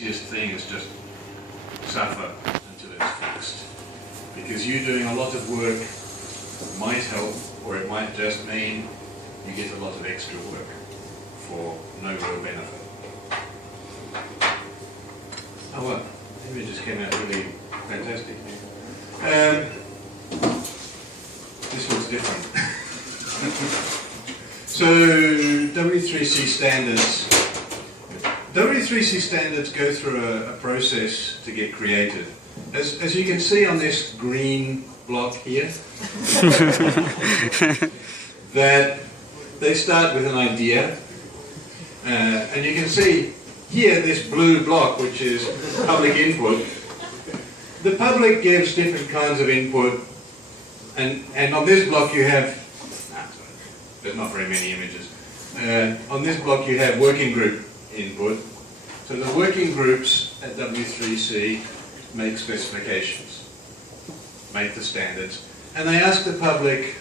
easiest thing is just suffer until it's fixed. Because you doing a lot of work might help, or it might just mean you get a lot of extra work for no real benefit. Oh well, maybe it just came out really fantastic. This one's different. So W3C standards. W3C standards go through a process to get created. As you can see on this green block here, that they start with an idea, and you can see here this blue block, which is public input. The public gives different kinds of input, and on this block you have, there's not very many images. On this block you have working group input. So the working groups at W3C make specifications, make the standards, and they ask the public,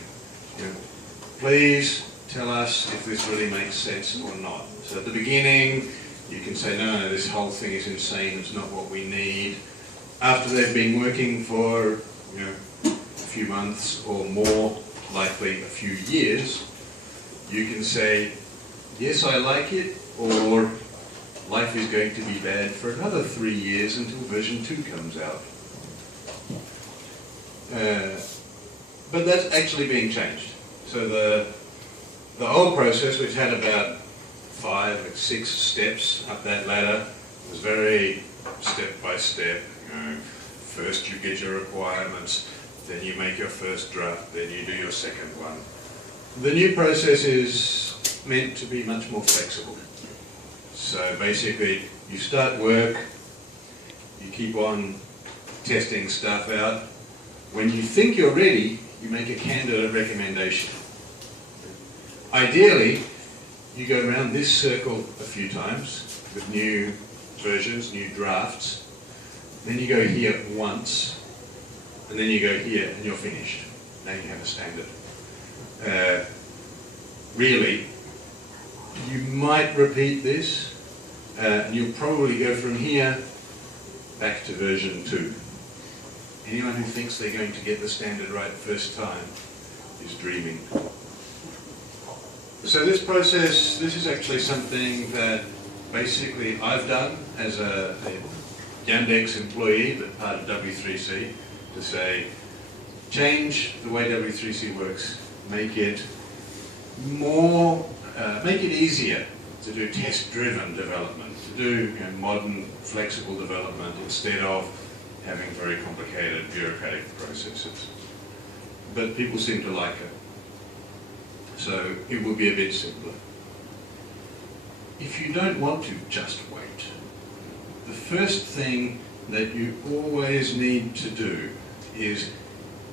please tell us if this really makes sense or not. So at the beginning you can say, no, this whole thing is insane, it's not what we need. After they've been working for a few months or more, likely a few years, you can say, yes, I like it, or life is going to be bad for another 3 years until version 2 comes out. But that's actually being changed. So the whole process, which had about 5 or 6 steps up that ladder, was very step by step. First you get your requirements, then you make your first draft, then you do your second one. The new process is meant to be much more flexible. So basically, you start work, you keep on testing stuff out. When you think you're ready, you make a candidate recommendation. Ideally, you go around this circle a few times with new versions, new drafts. Then you go here once, and then you go here, and you're finished. Now you have a standard. Really, you might repeat this, and you'll probably go from here back to version 2. Anyone who thinks they're going to get the standard right first time is dreaming. So this process, this is actually something that basically I've done as a Yandex employee, but part of W3C, to say, change the way W3C works, make it more, make it easier to do test-driven development, to do modern, flexible development instead of having very complicated bureaucratic processes. But people seem to like it. So it will be a bit simpler. If you don't want to just wait, the first thing that you always need to do is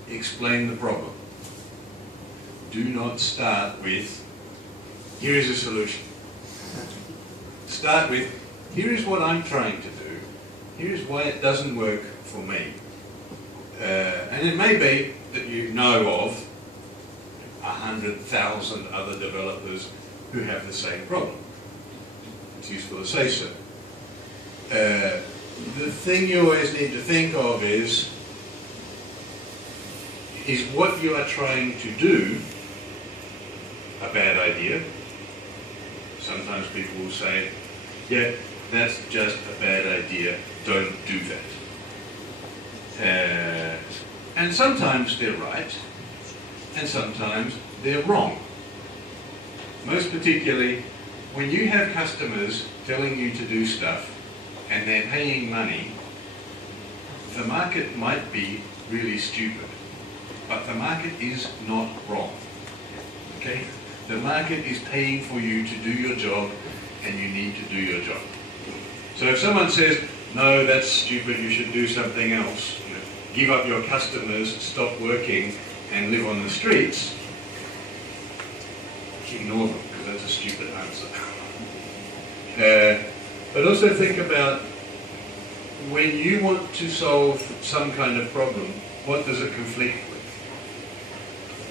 explain the problem. Do not start with, here is a solution. Start with, here is what I'm trying to do. Here is why it doesn't work for me. And it may be that you know of 100,000 other developers who have the same problem. It's useful to say so. The thing you always need to think of is what you are trying to do a bad idea? Sometimes people will say, yeah, that's just a bad idea, don't do that. And sometimes they're right, and sometimes they're wrong. Most particularly, when you have customers telling you to do stuff and they're paying money, the market might be really stupid, but the market is not wrong. Okay? The market is paying for you to do your job, and you need to do your job. So if someone says, no, that's stupid, you should do something else, give up your customers, stop working, and live on the streets, ignore them, because that's a stupid answer. But also think about, when you want to solve some kind of problem, what does it conflict with?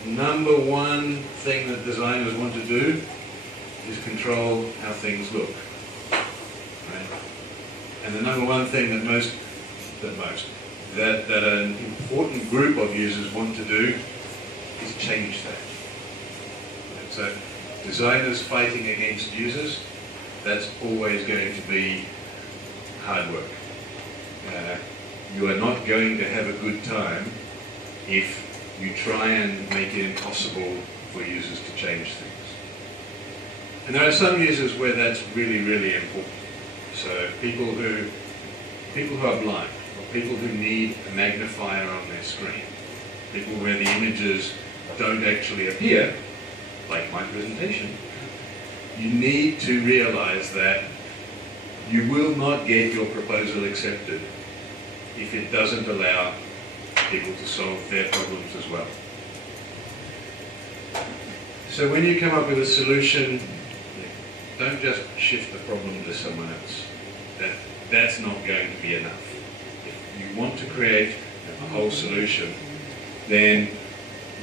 Number one thing that designers want to do is control how things look. Right? And the number one thing that an important group of users want to do is change that. And so designers fighting against users, that's always going to be hard work. You are not going to have a good time if you try and make it impossible for users to change things. And there are some users where that's really, really important. So people who are blind, or people who need a magnifier on their screen, people where the images don't actually appear, like my presentation, you need to realize that you will not get your proposal accepted if it doesn't allow people to solve their problems as well. So when you come up with a solution, don't just shift the problem to someone else. That's not going to be enough. If you want to create a whole solution, then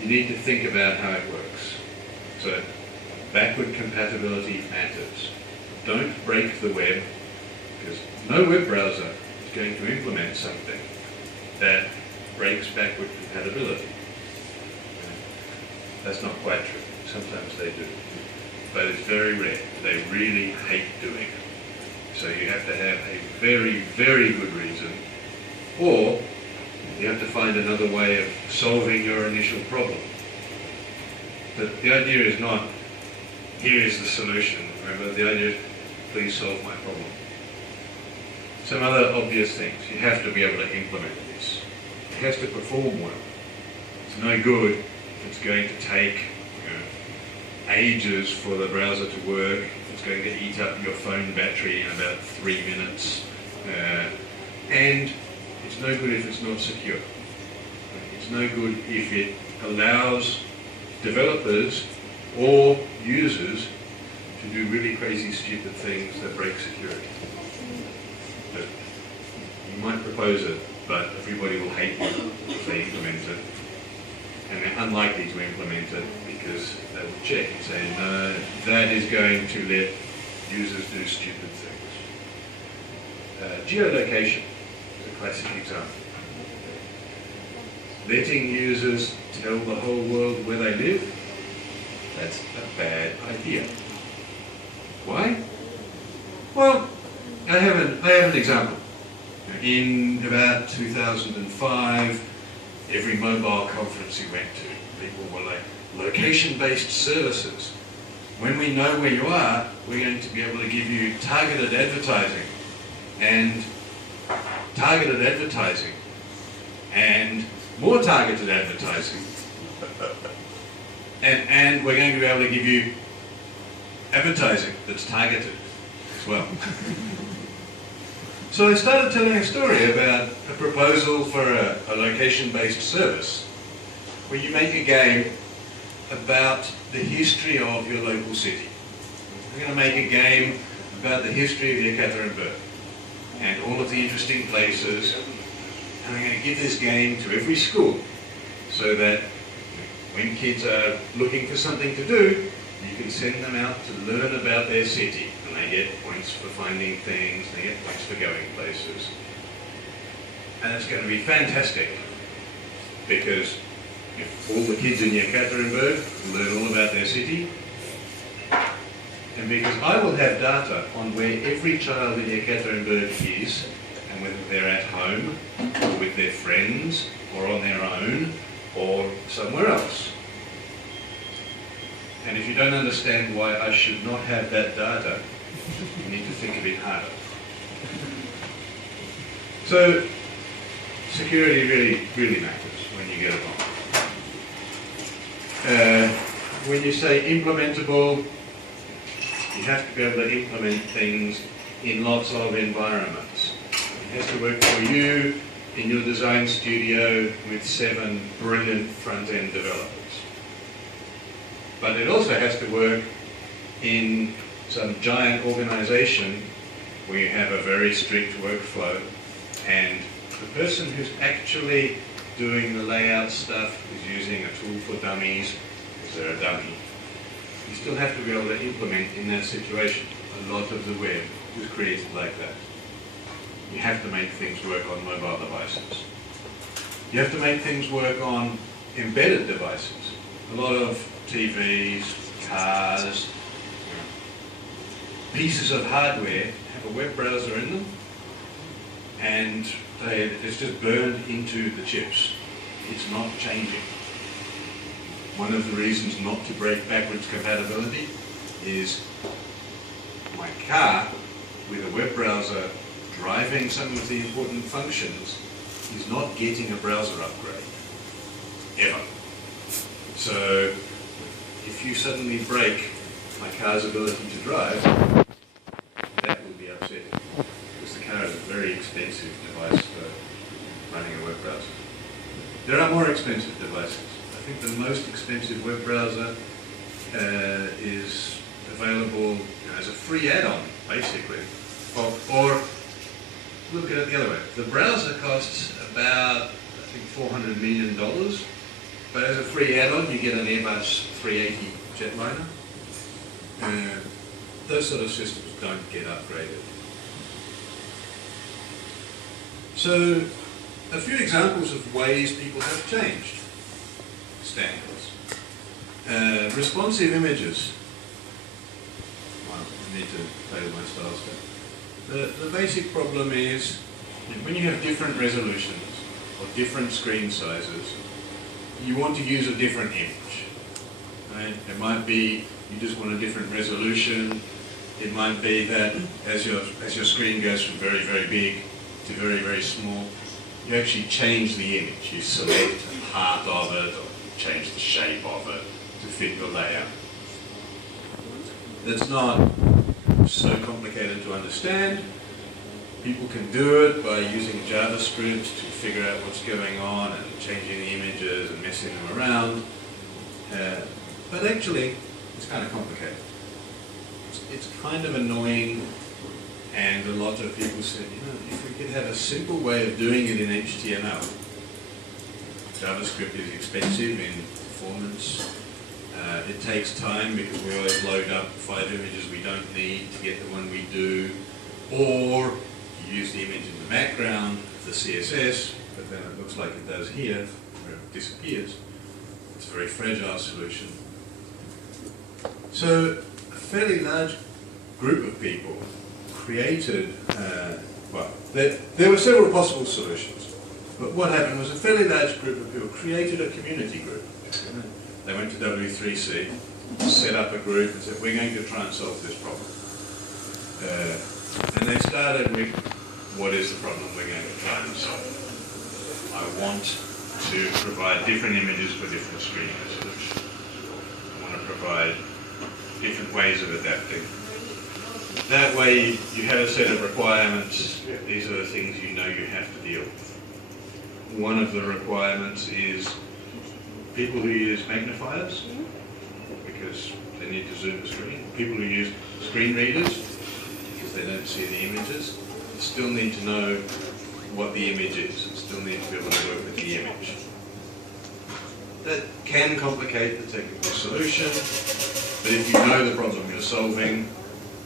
you need to think about how it works. So backward compatibility matters. Don't break the web, because no web browser is going to implement something that breaks backward compatibility. That's not quite true. Sometimes they do. But it's very rare. They really hate doing it. So you have to have a very, very good reason, or you have to find another way of solving your initial problem. But the idea is not, here is the solution. Remember, the idea is, please solve my problem. Some other obvious things. You have to be able to implement this. It has to perform well. It's no good if it's going to take ages for the browser to work. It's going to eat up your phone battery in about 3 minutes. And it's no good if it's not secure. It's no good if it allows developers or users to do really crazy, stupid things that break security. But you might propose it, but everybody will hate you if they implement it. And they're unlikely to implement it because they will check and say, no, that is going to let users do stupid things. Geolocation is a classic example. Letting users tell the whole world where they live, that's a bad idea. Why? Well, I have an example. In about 2005, every mobile conference you went to, people were like, location-based services. When we know where you are, we're going to be able to give you targeted advertising, and targeted advertising, and more targeted advertising. And we're going to be able to give you advertising that's targeted as well. So I started telling a story about a proposal for a location-based service where you make a game about the history of your local city. We're going to make a game about the history of Yekaterinburg and all of the interesting places, and we're going to give this game to every school so that when kids are looking for something to do, you can send them out to learn about their city, and they get points for finding things, they get points for going places. And it's going to be fantastic, because if all the kids in Yekaterinburg learn all about their city, and because I will have data on where every child in Yekaterinburg is, and whether they're at home, or with their friends, or on their own, or somewhere else. And if you don't understand why I should not have that data, you need to think a bit harder. So, security really matters when you get it wrong. When you say implementable, you have to be able to implement things in lots of environments. It has to work for you in your design studio with 7 brilliant front-end developers. But it also has to work in some giant organization where you have a very strict workflow, and the person who's actually doing the layout stuff is using a tool for dummies, because they're a dummy. You still have to be able to implement in that situation. A lot of the web was created like that. you have to make things work on mobile devices. You have to make things work on embedded devices. A lot of TVs, cars, pieces of hardware have a web browser in them, and it's just burned into the chips. It's not changing. One of the reasons not to break backwards compatibility is my car with a web browser driving some of the important functions is not getting a browser upgrade, ever. So if you suddenly break my car's ability to drive, that will be upsetting, because the car is a very expensive device for running a web browser. There are more expensive devices. I think the most expensive web browser is available as a free add-on, basically. Or look at it the other way. The browser costs about, I think, $400 million, but as a free add-on you get an Airbus 380 jetliner. Those sort of systems don't get upgraded. So, a few examples of ways people have changed standards. Responsive images. Well, I need to play with my style stuff. The basic problem is when you have different resolutions or different screen sizes, you want to use a different image. Right? It might be you just want a different resolution. It might be that as your screen goes from very, very big to very, very small, you actually change the image. You select a part of it or change the shape of it to fit your layout. That's not so complicated to understand. People can do it by using JavaScript to figure out what's going on and changing the images and messing them around. But actually, it's kind of complicated. It's kind of annoying, and a lot of people said, you know, if we could have a simple way of doing it in HTML. JavaScript is expensive in performance. It takes time because we always load up 5 images we don't need to get the one we do, or you use the image in the background, the CSS, but then it looks like it does here, where it disappears. It's a very fragile solution. So a fairly large group of people created, there were several possible solutions, but what happened was a fairly large group of people created a community group. They went to W3C, set up a group and said, we're going to try and solve this problem. And they started with, what is the problem we're going to try and solve? I want to provide different images for different screen resolutions. I want to provide different ways of adapting. That way you have a set of requirements. These are the things you know you have to deal with. One of the requirements is people who use magnifiers, because they need to zoom the screen. People who use screen readers, because they don't see the images, still need to know what the image is, still need to be able to work with the image. That can complicate the technical solution, but if you know the problem you're solving,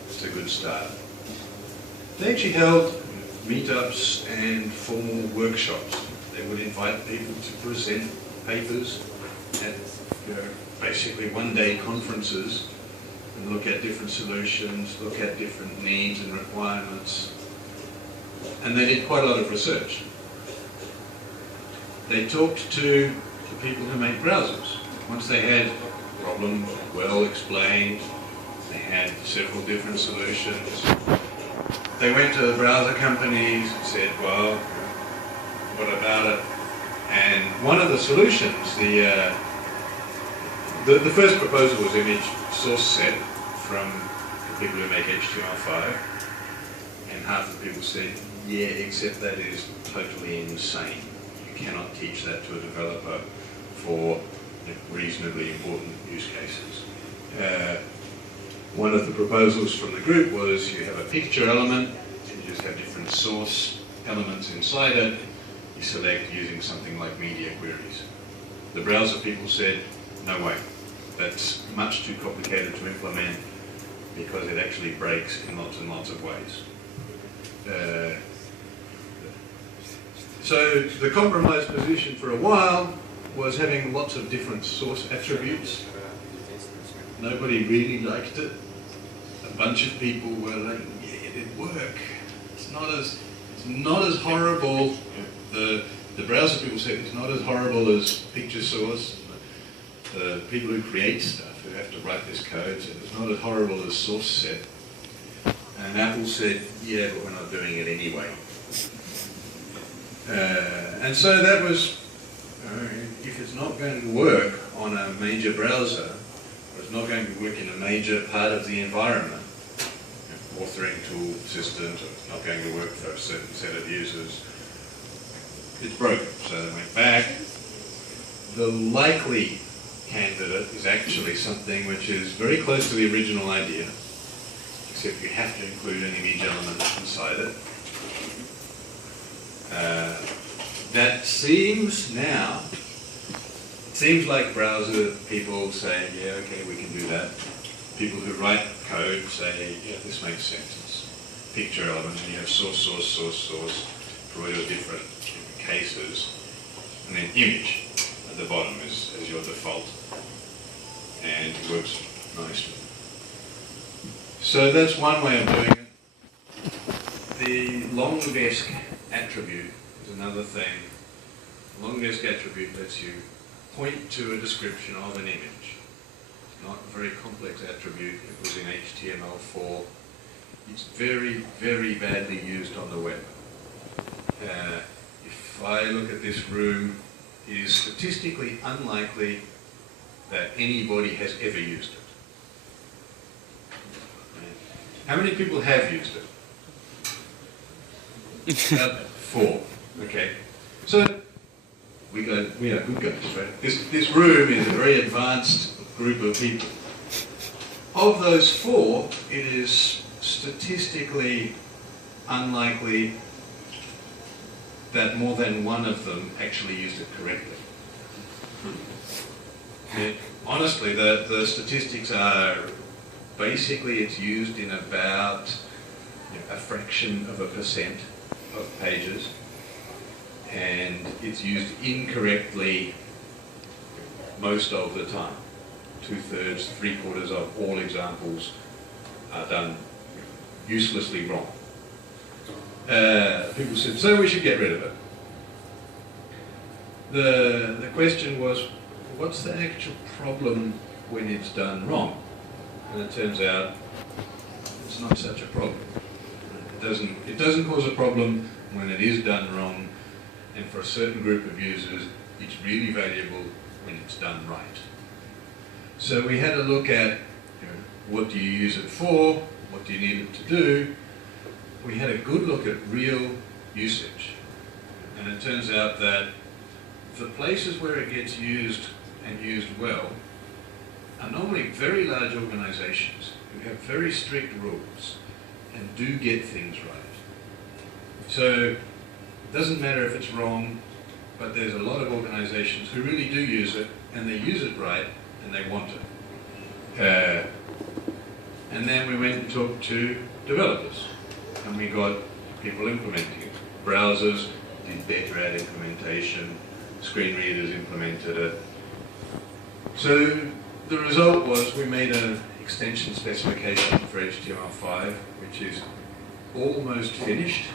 it's a good start. They actually held meetups and formal workshops. They would invite people to present papers at basically one-day conferences and look at different solutions, look at different needs and requirements. And they did quite a lot of research. They talked to the people who make browsers. Once they had problems well explained, they had several different solutions. They went to the browser companies and said, well, what about it? And one of the solutions, the first proposal was image source set from the people who make HTML5, and half the people said, yeah, except that is totally insane. You cannot teach that to a developer for reasonably important use cases. One of the proposals from the group was you have a picture element, and you just have different source elements inside it. You select using something like media queries. The browser people said, no way. That's much too complicated to implement because it actually breaks in lots and lots of ways. So the compromise position for a while was having lots of different source attributes. Nobody really liked it. A bunch of people were like, yeah, it did work. It's not as horrible. The browser people said it's not as horrible as picture source. The people who create stuff, who have to write this code, said it's not as horrible as source set. And Apple said, yeah, but we're not doing it anyway. And so that was, if it's not going to work on a major browser, or it's not going to work in a major part of the environment, authoring tool systems, or it's not going to work for a certain set of users, it's broken. So they went back. The likely candidate is actually something which is very close to the original idea, except you have to include an image element inside it. That seems now, it seems like browser people say, yeah, okay, we can do that. People who write code say, yeah, this makes sense. It's picture element, and you have source, source, source, source for all your different cases, and then image at the bottom is your default, and it works nicely. So that's one way of doing it. The long desk attribute is another thing. The long desk attribute lets you point to a description of an image. It's not a very complex attribute. It was in HTML4. It's very, very badly used on the web. If I look at this room, it is statistically unlikely that anybody has ever used it. How many people have used it? About 4. Okay. So we are good guys, right? This room is a very advanced group of people. Of those 4, it is statistically unlikely that more than one of them actually used it correctly. Honestly, the statistics are basically it's used in about a fraction of a percent of pages, and it's used incorrectly most of the time. 2/3, 3/4 of all examples are done uselessly wrong. People said, so we should get rid of it. The question was, what's the actual problem when it's done wrong? And it turns out it's not such a problem. It doesn't cause a problem when it is done wrong, and for a certain group of users, it's really valuable when it's done right. So we had a look at what do you use it for, what do you need it to do. We had a good look at real usage, and it turns out that the places where it gets used and used well are normally very large organizations who have very strict rules and do get things right. So it doesn't matter if it's wrong, but there's a lot of organizations who really do use it, and they use it right, and they want it. And then we went and talked to developers, and we got people implementing it. Browsers did better at implementation, screen readers implemented it. So the result was we made an extension specification for HTML5, which is almost finished.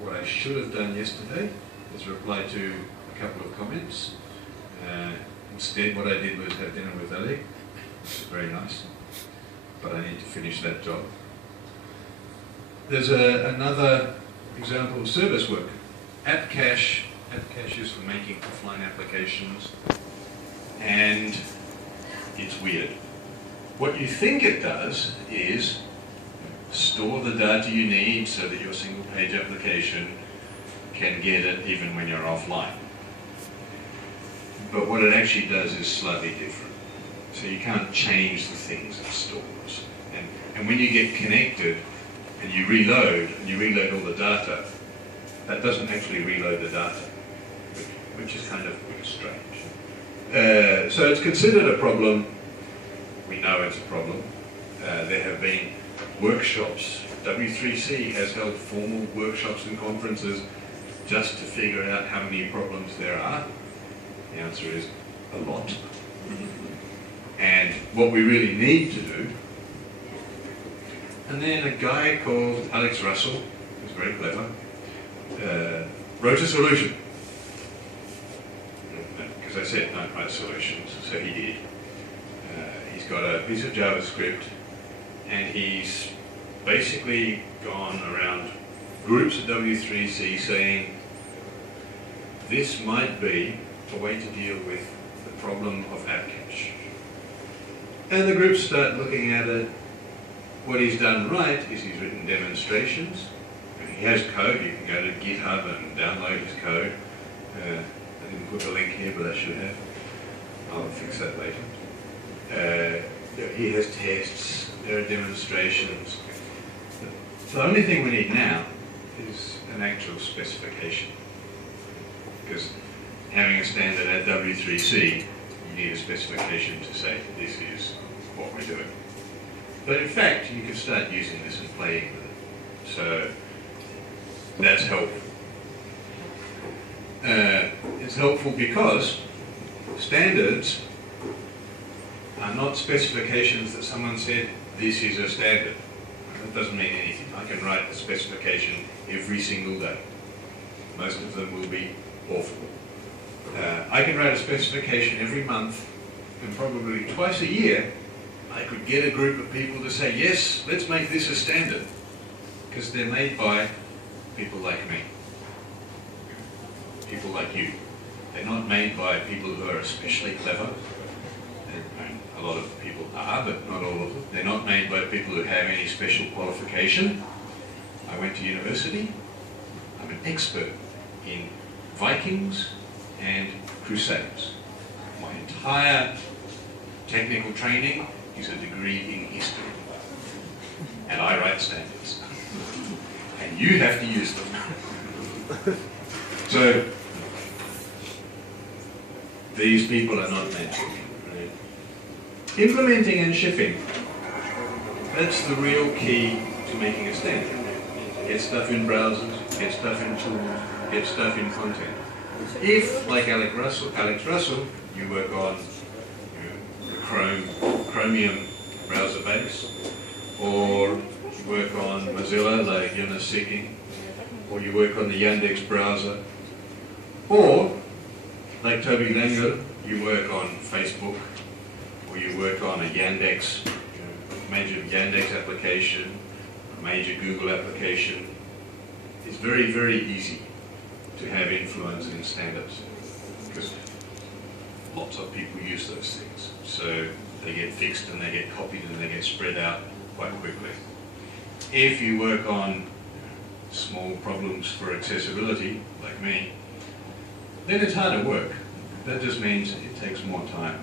What I should have done yesterday is reply to a couple of comments. Instead, what I did was have dinner with Ali, which is very nice, but I need to finish that job. There's another example of service work. App cache is for making offline applications, and it's weird. What you think it does is store the data you need so that your single page application can get it even when you're offline. But what it actually does is slightly different. So you can't change the things it stores. And when you get connected and you reload all the data, that doesn't actually reload the data, which is kind of strange. So it's considered a problem. We know it's a problem. There have been workshops. W3C has held formal workshops and conferences just to figure out how many problems there are? The answer is a lot. And what we really need to do, and then a guy called Alex Russell, who's very clever, wrote a solution. Because I said don't write solutions, so he did. He's got a piece of JavaScript, and he's basically gone around groups of W3C saying this might be a way to deal with the problem of app cache. And the groups start looking at it. What he's done right is he's written demonstrations. He has code. You can go to GitHub and download his code. I didn't put the link here, but I should have. I'll fix that later. He has tests. There are demonstrations. The only thing we need now is an actual specification. Because having a standard at W3C, you need a specification to say this is what we're doing. But in fact, you can start using this and playing with it. So that's helpful. It's helpful because standards are not specifications that someone said, this is a standard. That doesn't mean anything. I can write a specification every single day. Most of them will be awful. I can write a specification every month, and probably twice a year, I could get a group of people to say, yes, let's make this a standard. Because they're made by people like me. People like you. They're not made by people who are especially clever. And a lot of people are, but not all of them. They're not made by people who have any special qualification. I went to university. I'm an expert in Vikings and Crusades. My entire technical training is a degree in history. And I write standards. And you have to use them. So, these people are not meant to be. Right? Implementing and shipping. That's the real key to making a standard. Get stuff in browsers, get stuff in tools, get stuff in content. If, like Alex Russell, you work on the Chromium browser base, or you work on Mozilla like Jonas Sicking, or you work on the Yandex browser, or like Toby Langer, you work on Facebook, or you work on a Yandex, major Yandex application, a major Google application. It's very, very easy to have influence in standards because lots of people use those things. So they get fixed and they get copied and they get spread out quite quickly. If you work on small problems for accessibility, like me, then it's harder work. That just means it takes more time.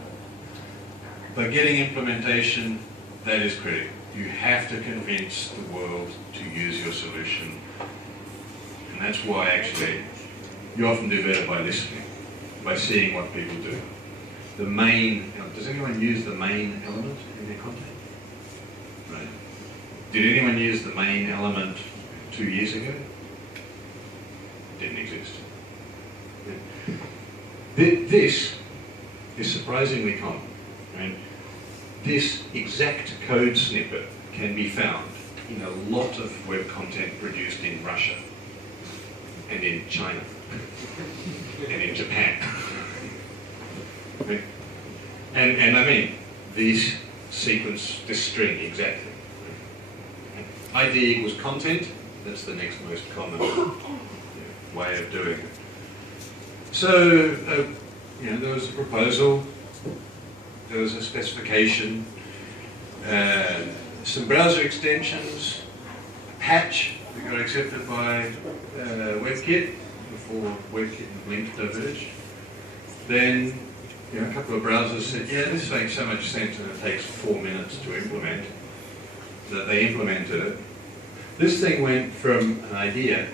But getting implementation, that is critical. You have to convince the world to use your solution. And that's why actually you often do better by listening, by seeing what people do. The main, does anyone use the main element in their content? Right. Did anyone use the main element 2 years ago? Didn't exist. This is surprisingly common. Right? This exact code snippet can be found in a lot of web content produced in Russia and in China and in Japan. Right? And I mean, this sequence, this string exactly. ID equals content, that's the next most common way of doing it. So, there was a proposal, there was a specification, some browser extensions, a patch that got accepted by WebKit before WebKit linked Diverge. Then a couple of browsers said, yeah, this makes so much sense and it takes 4 minutes to implement, that they implemented it. This thing went from an idea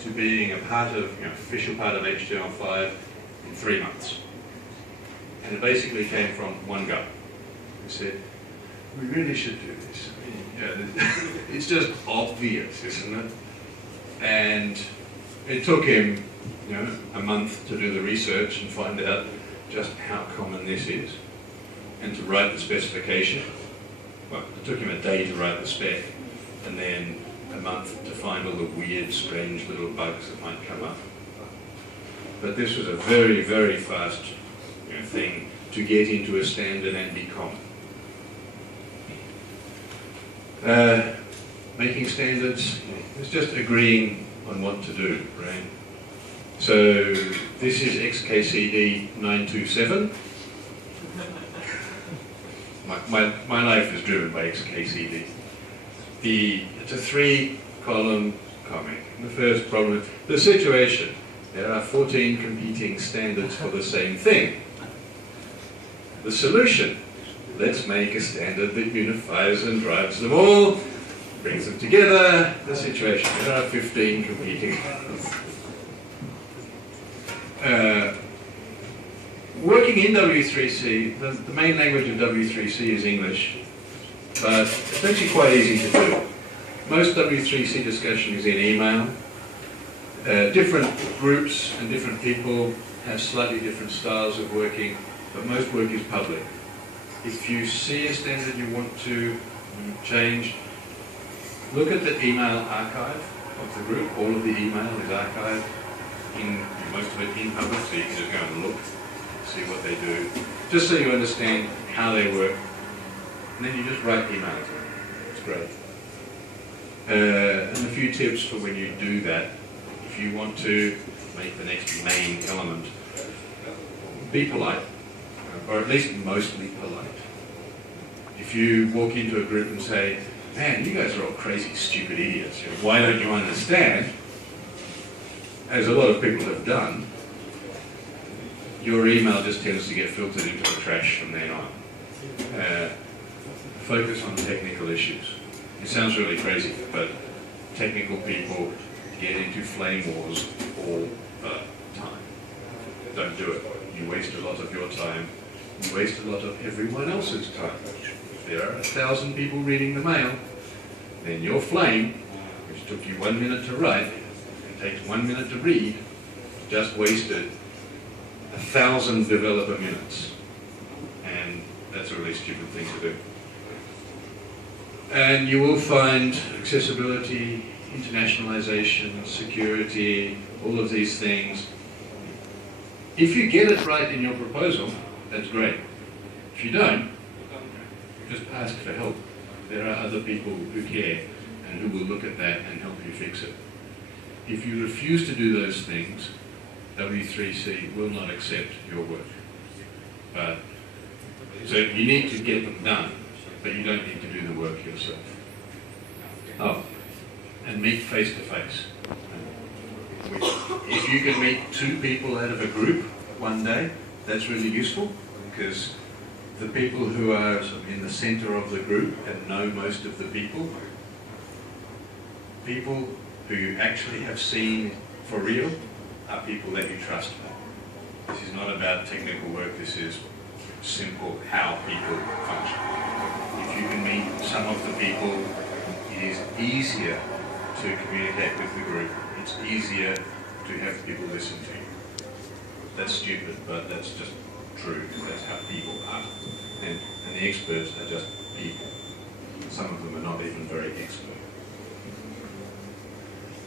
to being a part of, official part of HTML5 in 3 months. And it basically came from one guy who said, we really should do this. It's just obvious, isn't it? And it took him, you know, a month to do the research and find out just how common this is, and to write the specification. Well, it took him a day to write the spec, and then a month to find all the weird, strange little bugs that might come up. But this was a very, very fast, you know, thing to get into a standard and be common. Making standards is just agreeing on what to do, right? So this is XKCD 927. My life is driven by XKCD. It's a 3-column comic. The first problem, the situation. There are 14 competing standards for the same thing. The solution, let's make a standard that unifies and drives them all, brings them together. The situation, there are 15 competing. Working in W3C, the main language of W3C is English, but it's actually quite easy to do. Most W3C discussion is in email. Different groups and different people have slightly different styles of working, but most work is public. If you see a standard you want to change, look at the email archive of the group. All of the email is archived, most of it in public, so you can just go and look, see what they do, just so you understand how they work. And then you just write email to them. It's great. And a few tips for when you do that. If you want to make the next main element, be polite, or at least mostly polite. If you walk into a group and say, man, you guys are all crazy, stupid idiots, you know, why don't you understand? As a lot of people have done, your email just tends to get filtered into the trash from then on. Focus on technical issues. It sounds really crazy, but technical people get into flame wars all the time. Don't do it. You waste a lot of your time. You waste a lot of everyone else's time. If there are 1,000 people reading the mail, then your flame, which took you 1 minute to write, and takes 1 minute to read, just wasted 1,000 developer minutes. And that's a really stupid thing to do. And you will find accessibility, internationalization, security, all of these things. If you get it right in your proposal, that's great. If you don't, just ask for help. There are other people who care and who will look at that and help you fix it. If you refuse to do those things, W3C will not accept your work. So you need to get them done, but you don't need to do the work yourself. Oh, and meet face to face. If you can meet 2 people out of a group one day, that's really useful, because the people who are sort of in the center of the group and know most of the people who you actually have seen for real, are people that you trust. This is not about technical work, this is simple how people function. If you can meet some of the people, it is easier to communicate with the group. It's easier to have people listen to you. That's stupid, but that's just true. That's how people are. And the experts are just people. Some of them are not even very expert.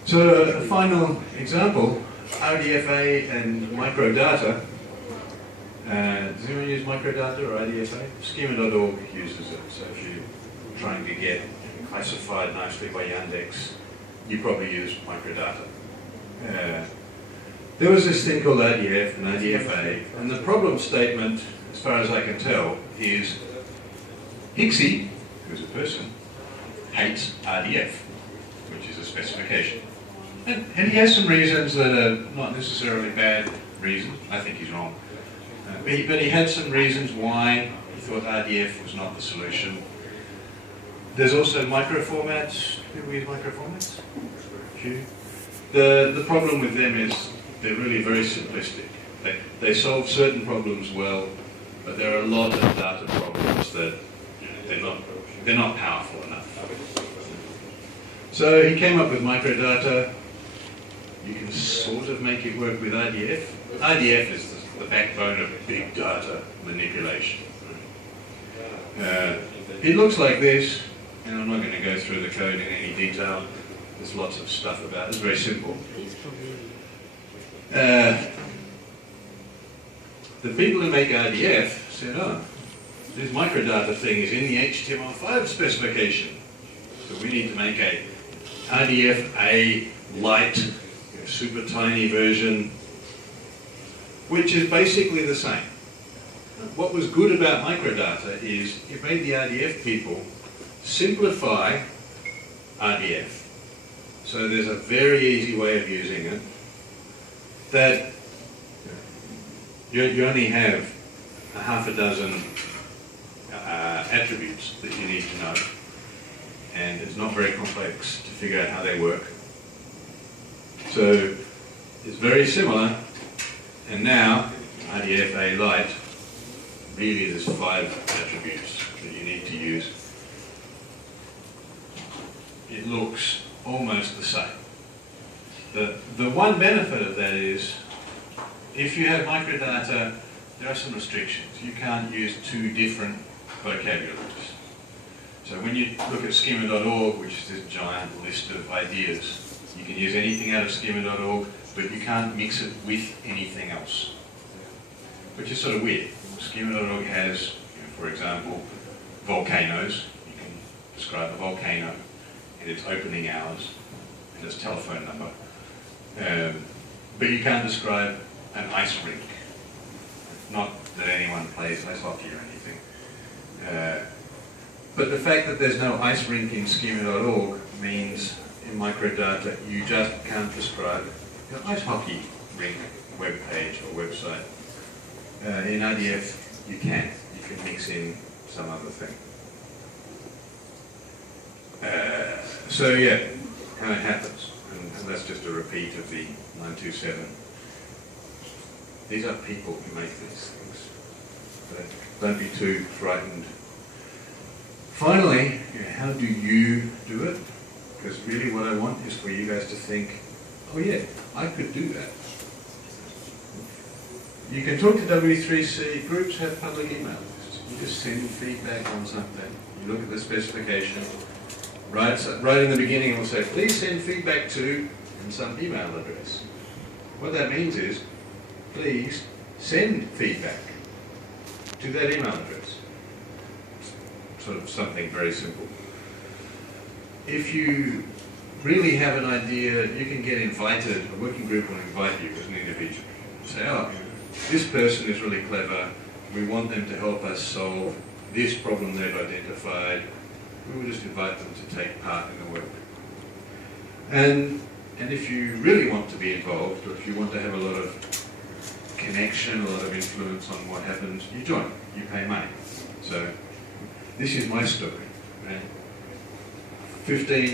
So a final example, RDFA and microdata. Does anyone use microdata or IDFA? Schema.org uses it. So if you're trying to get classified nicely by Yandex, you probably use microdata. There was this thing called RDF and IDFA, and the problem statement, as far as I can tell, is Hixie, who's a person, hates RDF, which is a specification. And he has some reasons that are not necessarily bad reasons. I think he's wrong. But he had some reasons why he thought RDF was not the solution. There's also microformats. People use microformats? The problem with them is they're really very simplistic. They solve certain problems well, but there are a lot of data problems that they're not powerful enough. So he came up with microdata. You can sort of make it work with RDF. RDF is the backbone of big data manipulation. It looks like this, and I'm not going to go through the code in any detail. There's lots of stuff about it. It's very simple. The people who make RDF said, oh, this microdata thing is in the HTML5 specification. So we need to make a RDF-A light, super tiny version, which is basically the same. What was good about microdata is it made the RDF people simplify RDF. So there's a very easy way of using it that you only have a half a dozen attributes that you need to know, and it's not very complex to figure out how they work. So it's very similar, and now RDF-A Lite, really there's 5 attributes that you need to use. It looks almost the same. The one benefit of that is, if you have microdata, there are some restrictions. You can't use 2 different vocabularies. So when you look at schema.org, which is this giant list of ideas, you can use anything out of schema.org, but you can't mix it with anything else, which is sort of weird. Schema.org has, for example, volcanoes. You can describe a volcano and its opening hours and its telephone number. But you can't describe an ice rink. Not that anyone plays ice hockey or anything. But the fact that there's no ice rink in schema.org means in microdata you just can't describe an ice hockey rink web page or website. In RDF you can. You can mix in some other thing. So yeah, and it happens. And that's just a repeat of the 927. These are people who make these things. So don't be too frightened. Finally, how do you do it? Because really what I want is for you guys to think, oh yeah, I could do that. You can talk to W3C, groups have public email lists. You just send feedback on something. You look at the specification, right in the beginning it will say, please send feedback to, and some email address. What that means is, please send feedback to that email address. Sort of something very simple. If you really have an idea, you can get invited, a working group will invite you as an individual. Say, oh, this person is really clever, we want them to help us solve this problem they've identified. We will just invite them to take part in the work. And if you really want to be involved, or if you want to have a lot of connection, a lot of influence on what happens, you join, you pay money. So this is my story. Right? 15